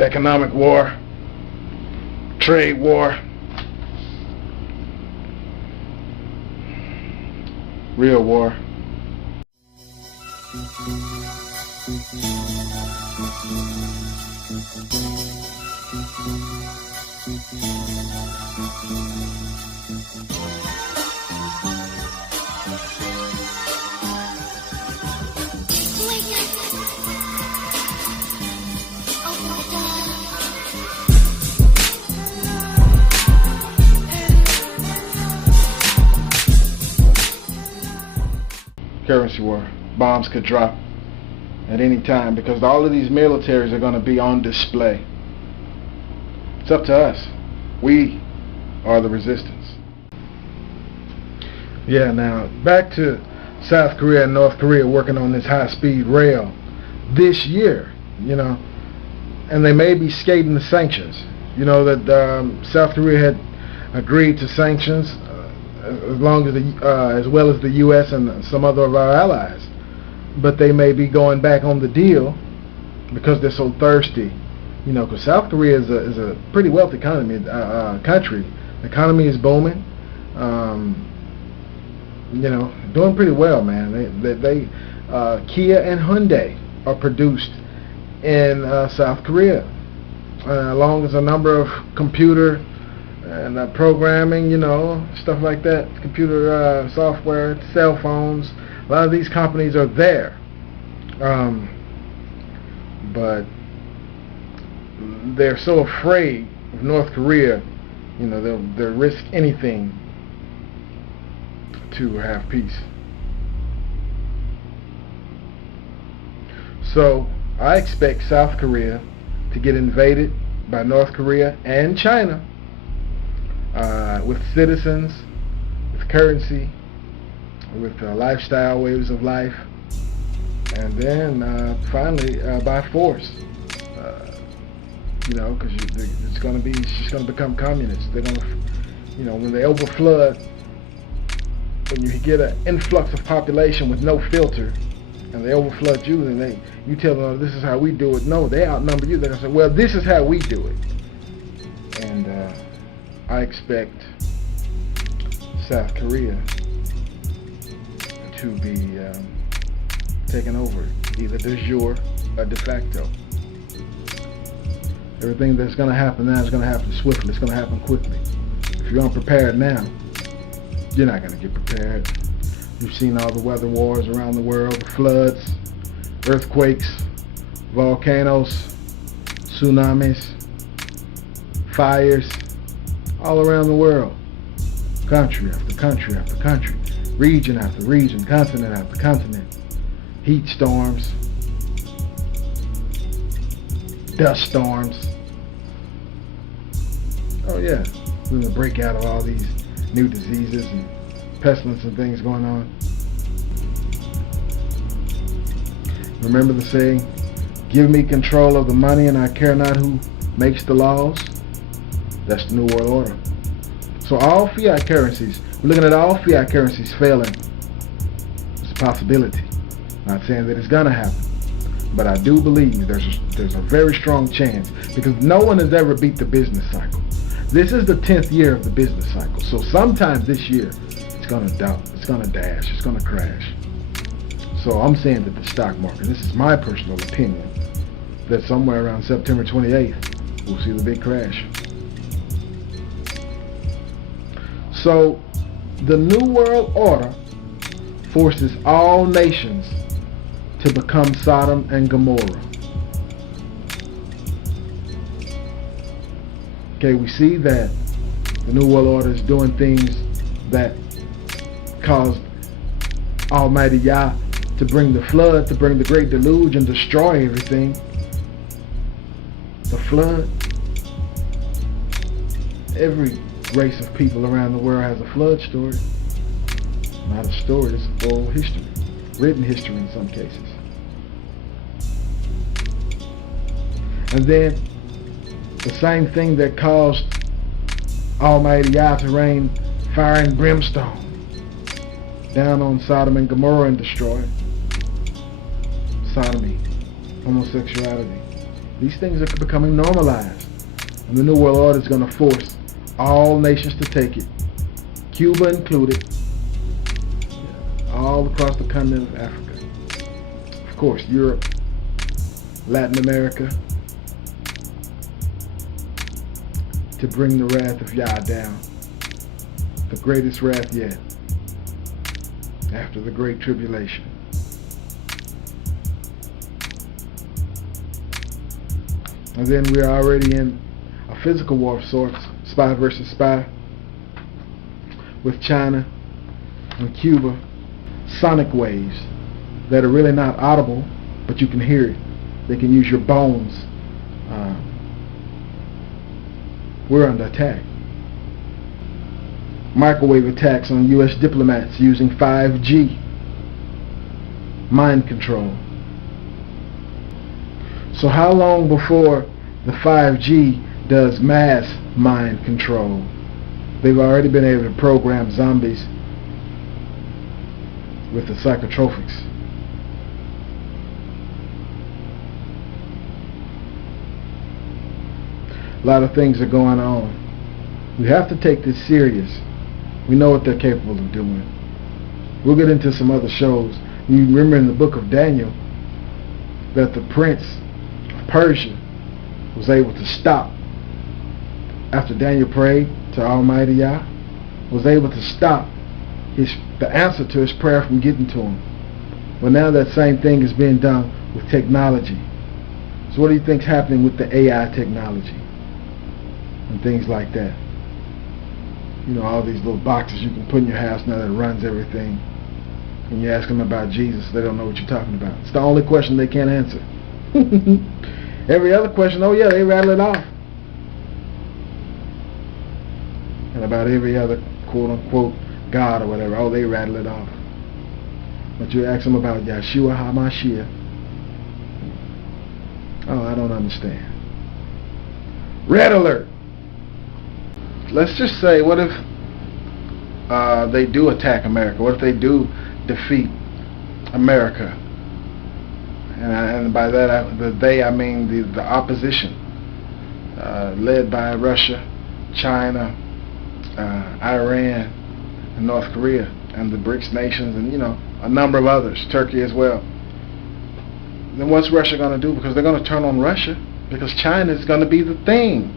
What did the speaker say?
economic war, trade war, real war. Currency war. Bombs could drop at any time because all of these militaries are going to be on display. It's up to us. We are the resistance. Yeah, now back to South Korea and North Korea working on this high-speed rail this year, and they may be skating the sanctions. That South Korea had agreed to sanctions as well as the U.S. and some other of our allies, but they may be going back on the deal because they're so thirsty. Because South Korea is a pretty wealthy country. The economy is booming. Doing pretty well, man. They Kia and Hyundai are produced in South Korea, along with a number of computer and programming, stuff like that, computer software, cell phones. A lot of these companies are there, but they're so afraid of North Korea, they'll risk anything to have peace. So I expect South Korea to get invaded by North Korea and China, with citizens, with currency, with lifestyle ways of life, and then finally by force. Because it's going to become communist. They're going to, when they overflood, when you get an influx of population with no filter, and they overflood you, and you tell them, oh, this is how we do it. No, they outnumber you. They're going to say, well, this is how we do it. And I expect South Korea to be taken over, either de jure or de facto. Everything that's going to happen now is going to happen swiftly. It's going to happen quickly. If you're unprepared now, you're not going to get prepared. You've seen all the weather wars around the world, floods, earthquakes, volcanoes, tsunamis, fires, all around the world. Country after country after country, region after region, continent after continent. Heat storms, dust storms. Oh yeah, we're gonna break out of all these new diseases and pestilence and things going on. Remember the saying, give me control of the money and I care not who makes the laws? That's the New World Order. So all fiat currencies, we're looking at all fiat currencies failing. It's a possibility. Not saying that it's gonna happen, but I do believe there's a very strong chance, because no one has ever beat the business cycle. This is the 10th year of the business cycle. So sometime this year, it's gonna dump, it's gonna dash, it's gonna crash. So I'm saying that the stock market, this is my personal opinion, that somewhere around September 28th, we'll see the big crash. So the New World Order forces all nations to become Sodom and Gomorrah. Okay, we see that the New World Order is doing things that caused Almighty Yah to bring the flood, to bring the great deluge and destroy everything. The flood. Every race of people around the world has a flood story. Not a story, it's oral history. Written history in some cases. And then the same thing that caused Almighty Yah to rain fire and brimstone down on Sodom and Gomorrah and destroy it. Sodomy, homosexuality, These things are becoming normalized. And the New World Order is going to force all nations to take it, Cuba included, all across the continent of Africa. Of course, Europe, Latin America, to bring the wrath of Yah down. The greatest wrath yet, after the Great Tribulation. And then we're already in a physical war of sorts, spy versus spy, with China and Cuba, sonic waves that are really not audible, but you can hear it. They can use your bones. We're under attack. Microwave attacks on U.S. diplomats using 5G. Mind control. So how long before the 5G does mass mind control? They've already been able to program zombies with the psychotropics. A lot of things are going on. We have to take this serious. We know what they're capable of doing. We'll get into some other shows. You remember in the book of Daniel that the prince of Persia was able to stop, after Daniel prayed to Almighty Yah, was able to stop the answer to his prayer from getting to him. Well, now that same thing is being done with technology. So what do you think's happening with the AI technology and things like that? You know, all these little boxes you can put in your house now that runs everything. And you ask them about Jesus, they don't know what you're talking about. It's the only question they can't answer. Every other question, oh yeah, they rattle it off. And about every other quote-unquote God or whatever, oh, they rattle it off. But you ask them about Yeshua HaMashiach, oh, I don't understand. Red alert! Let's just say, what if they do attack America? What if they do defeat America? And by that, I mean the opposition, led by Russia, China, Iran, and North Korea, and the BRICS nations, and you know, a number of others, Turkey as well. Then what's Russia going to do? Because they're going to turn on Russia, because China is going to be the thing.